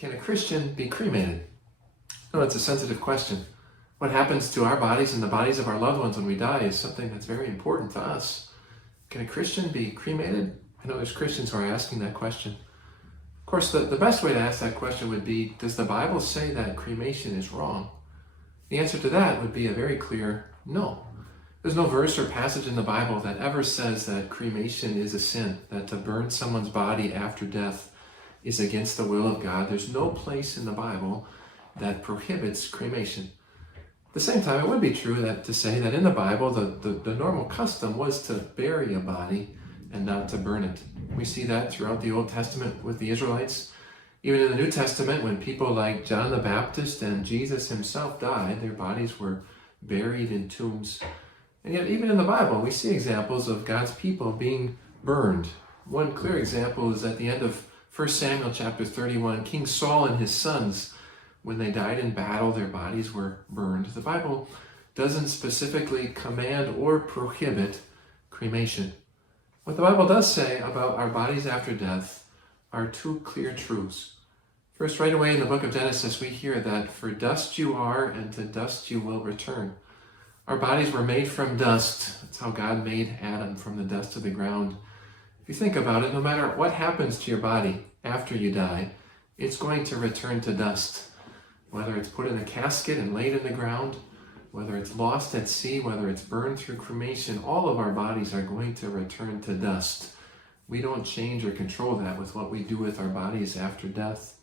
Can a Christian be cremated? No, it's a sensitive question. What happens to our bodies and the bodies of our loved ones when we die is something that's very important to us. Can a Christian be cremated? I know there's Christians who are asking that question. Of course, the best way to ask that question would be, does the Bible say that cremation is wrong? The answer to that would be a very clear no. There's no verse or passage in the Bible that ever says that cremation is a sin, that to burn someone's body after death is against the will of God. There's no place in the Bible that prohibits cremation. At the same time, it would be true to say that in the Bible, the normal custom was to bury a body and not to burn it. We see that throughout the Old Testament with the Israelites. Even in the New Testament, when people like John the Baptist and Jesus himself died, their bodies were buried in tombs. And yet, even in the Bible, we see examples of God's people being burned. One clear example is at the end of 1 Samuel chapter 31. King Saul and his sons, when they died in battle, their bodies were burned. The Bible doesn't specifically command or prohibit cremation. What the Bible does say about our bodies after death are two clear truths. First, right away in the book of Genesis, we hear that for dust you are, and to dust you will return. Our bodies were made from dust. That's how God made Adam, from the dust of the ground. If you think about it, no matter what happens to your body after you die, it's going to return to dust. Whether it's put in a casket and laid in the ground, whether it's lost at sea, whether it's burned through cremation, all of our bodies are going to return to dust. We don't change or control that with what we do with our bodies after death.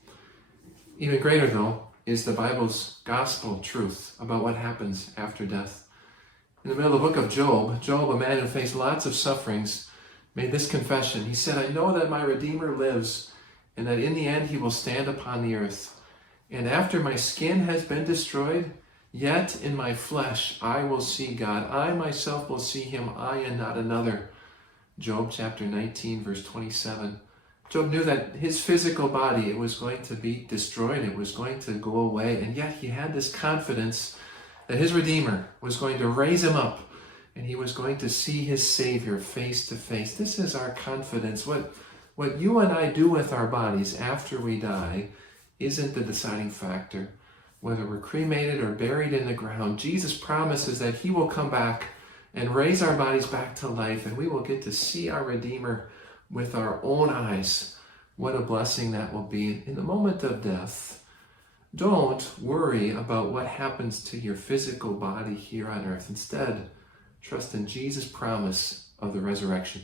Even greater, though, is the Bible's gospel truth about what happens after death. In the middle of the book of Job, a man who faced lots of sufferings, made this confession. He said, I know that my Redeemer lives, and that in the end he will stand upon the earth. And after my skin has been destroyed, yet in my flesh I will see God. I myself will see him, I and not another. Job chapter 19, verse 27. Job knew that his physical body, it was going to be destroyed, it was going to go away, and yet he had this confidence that his Redeemer was going to raise him up, and he was going to see his Savior face to face. This is our confidence. What you and I do with our bodies after we die isn't the deciding factor. Whether we're cremated or buried in the ground, Jesus promises that he will come back and raise our bodies back to life, and we will get to see our Redeemer with our own eyes. What a blessing that will be. In the moment of death, don't worry about what happens to your physical body here on earth. Instead, trust in Jesus' promise of the resurrection.